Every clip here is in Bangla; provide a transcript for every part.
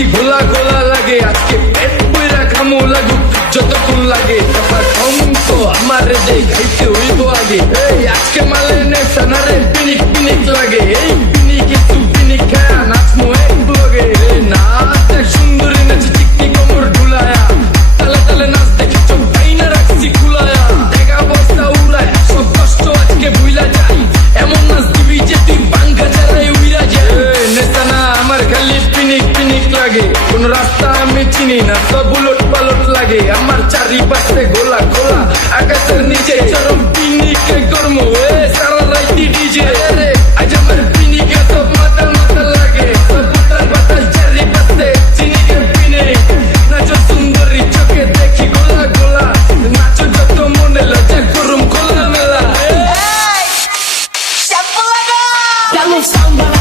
দেখি গোলা গোলা লাগে। আজকে পেট পুরা খামু লাগুক, যতক্ষণ লাগে। টাকা কম তো আমার খাইতে হইব আগে। এই, আজকে মালে নে সানারে পিনিক পিনিক লাগে। এই লাগে কোন রাস্তা আমি চিনি না সব উলট পালট লাগে। আমার চারিপাশে গোলা খোলা আকাশের নিচে চরম পিনিকে কর্ম এ সারা রাইতি ডিজে আজ আমার পিনিকে সব মাতাল মাতাল লাগে সব বাতাল বাতাল চারিপাশে চিনিকে পিনিক নাচো সুন্দরী চোখে দেখি গোলা গোলা নাচো যত মনে লজ্জা করুম খোলা মেলা samba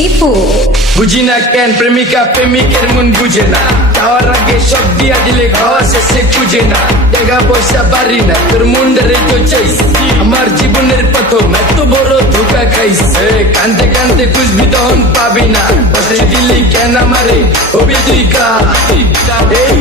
দীপু বুঝি না কেন প্রেমিকা প্রেমিকের মন বুঝে না যাওয়ার আগে সব দিয়া দিলে খাওয়া শেষে খুঁজে না টাকা পয়সা পারি না তোর মুন্ডারে তো চাইছি আমার জীবনের প্রথম এত বড় ধোকা খাইছে কান্দে কান্দে খুঁজবি তখন পাবি না দিলি কেন আমারে হবি তুই কা এই